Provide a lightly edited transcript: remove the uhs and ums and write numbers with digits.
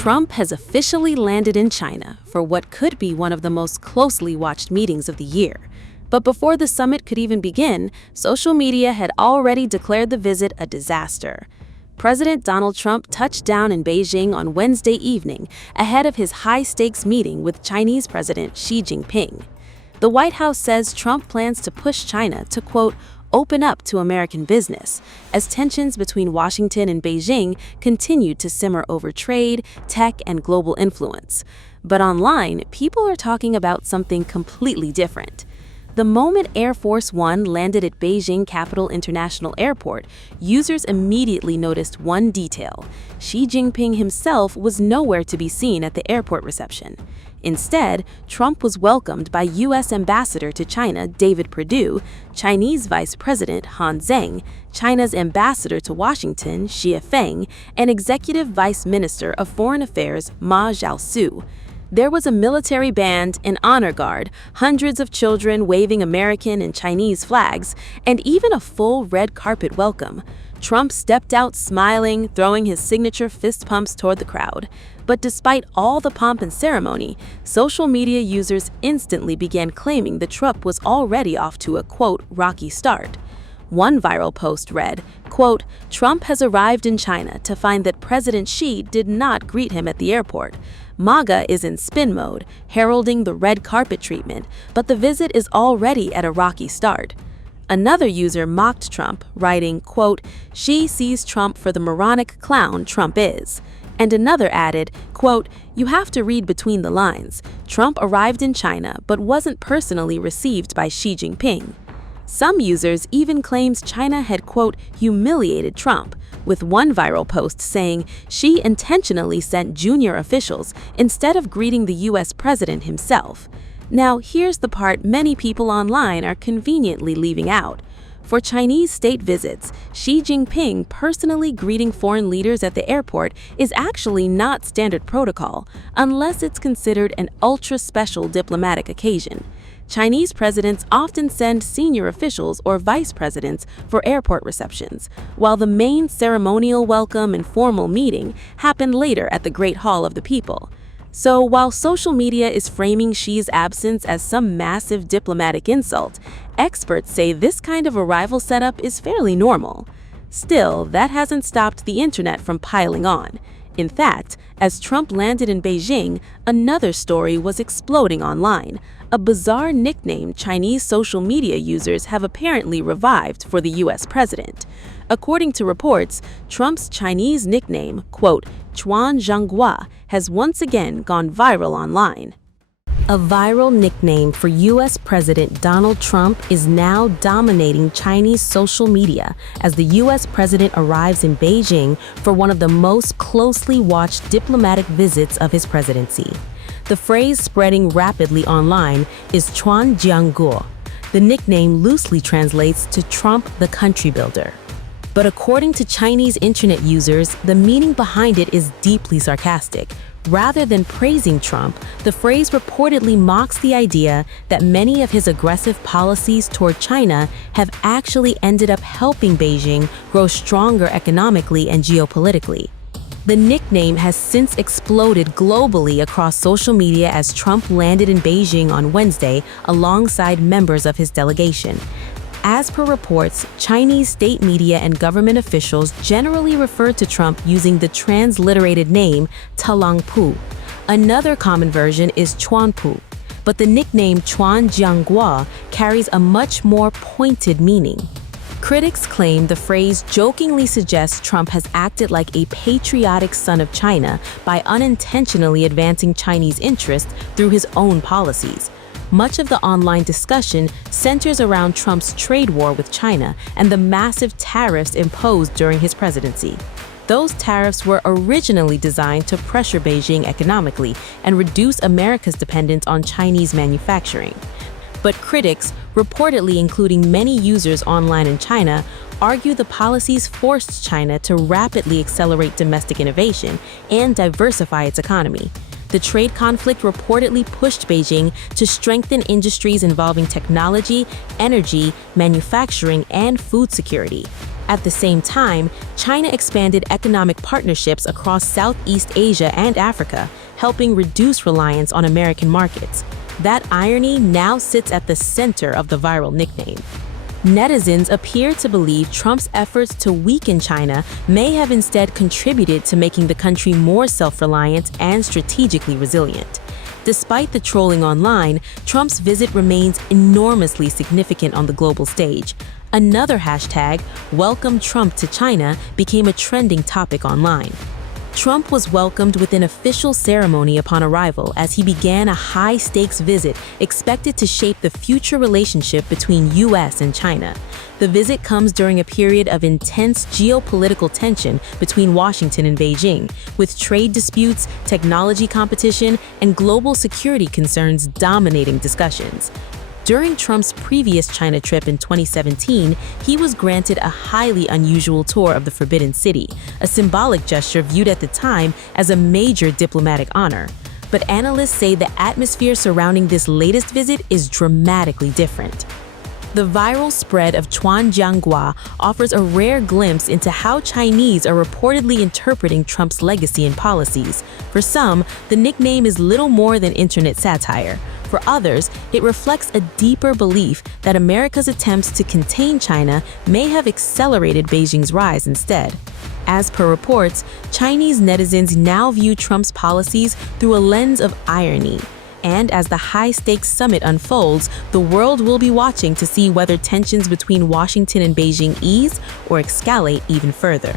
Trump has officially landed in China for what could be one of the most closely watched meetings of the year. But before the summit could even begin, social media had already declared the visit a disaster. President Donald Trump touched down in Beijing on Wednesday evening ahead of his high-stakes meeting with Chinese President Xi Jinping. The White House says Trump plans to push China to, quote, open up to American business, as tensions between Washington and Beijing continued to simmer over trade, tech, and global influence. But online, people are talking about something completely different. The moment Air Force One landed at Beijing Capital International Airport, users immediately noticed one detail. Xi Jinping himself was nowhere to be seen at the airport reception. Instead, Trump was welcomed by U.S. Ambassador to China David Perdue, Chinese Vice President Han Zheng, China's Ambassador to Washington Xie Feng, and Executive Vice Minister of Foreign Affairs Ma Zhaosu. There was a military band, an honor guard, hundreds of children waving American and Chinese flags, and even a full red carpet welcome. Trump stepped out smiling, throwing his signature fist pumps toward the crowd. But despite all the pomp and ceremony, social media users instantly began claiming that Trump was already off to a, quote, rocky start. One viral post read, quote, Trump has arrived in China to find that President Xi did not greet him at the airport. MAGA is in spin mode, heralding the red carpet treatment, but the visit is already at a rocky start. Another user mocked Trump, writing, quote, Xi sees Trump for the moronic clown Trump is. And another added, quote, you have to read between the lines. Trump arrived in China but wasn't personally received by Xi Jinping. Some users even claims China had, quote, humiliated Trump, with one viral post saying Xi intentionally sent junior officials instead of greeting the U.S. president himself. Now, here's the part many people online are conveniently leaving out. For Chinese state visits, Xi Jinping personally greeting foreign leaders at the airport is actually not standard protocol, unless it's considered an ultra-special diplomatic occasion. Chinese presidents often send senior officials or vice presidents for airport receptions, while the main ceremonial welcome and formal meeting happen later at the Great Hall of the People. So while social media is framing Xi's absence as some massive diplomatic insult, experts say this kind of arrival setup is fairly normal. Still, that hasn't stopped the internet from piling on. In fact, as Trump landed in Beijing, another story was exploding online. A bizarre nickname Chinese social media users have apparently revived for the U.S. president. According to reports, Trump's Chinese nickname, quote, Chuan Zhanghua, has once again gone viral online. A viral nickname for U.S. President Donald Trump is now dominating Chinese social media as the U.S. president arrives in Beijing for one of the most closely watched diplomatic visits of his presidency. The phrase spreading rapidly online is Chuan Jiangguo. The nickname loosely translates to Trump the Country Builder. But according to Chinese internet users, the meaning behind it is deeply sarcastic. Rather than praising Trump, the phrase reportedly mocks the idea that many of his aggressive policies toward China have actually ended up helping Beijing grow stronger economically and geopolitically. The nickname has since exploded globally across social media as Trump landed in Beijing on Wednesday alongside members of his delegation. As per reports, Chinese state media and government officials generally refer to Trump using the transliterated name Talangpu. Another common version is Chuanpu, but the nickname Chuan Jiangguo carries a much more pointed meaning. Critics claim the phrase jokingly suggests Trump has acted like a patriotic son of China by unintentionally advancing Chinese interests through his own policies. Much of the online discussion centers around Trump's trade war with China and the massive tariffs imposed during his presidency. Those tariffs were originally designed to pressure Beijing economically and reduce America's dependence on Chinese manufacturing. But critics, reportedly including many users online in China, argue the policies forced China to rapidly accelerate domestic innovation and diversify its economy. The trade conflict reportedly pushed Beijing to strengthen industries involving technology, energy, manufacturing, and food security. At the same time, China expanded economic partnerships across Southeast Asia and Africa, helping reduce reliance on American markets. That irony now sits at the center of the viral nickname. Netizens appear to believe Trump's efforts to weaken China may have instead contributed to making the country more self-reliant and strategically resilient. Despite the trolling online, Trump's visit remains enormously significant on the global stage. Another hashtag, Welcome Trump to China, became a trending topic online. Trump was welcomed with an official ceremony upon arrival as he began a high-stakes visit expected to shape the future relationship between U.S. and China. The visit comes during a period of intense geopolitical tension between Washington and Beijing, with trade disputes, technology competition, and global security concerns dominating discussions. During Trump's previous China trip in 2017, he was granted a highly unusual tour of the Forbidden City, a symbolic gesture viewed at the time as a major diplomatic honor. But analysts say the atmosphere surrounding this latest visit is dramatically different. The viral spread of Chuanjianghua offers a rare glimpse into how Chinese are reportedly interpreting Trump's legacy and policies. For some, the nickname is little more than internet satire. For others, it reflects a deeper belief that America's attempts to contain China may have accelerated Beijing's rise instead. As per reports, Chinese netizens now view Trump's policies through a lens of irony. And as the high-stakes summit unfolds, the world will be watching to see whether tensions between Washington and Beijing ease or escalate even further.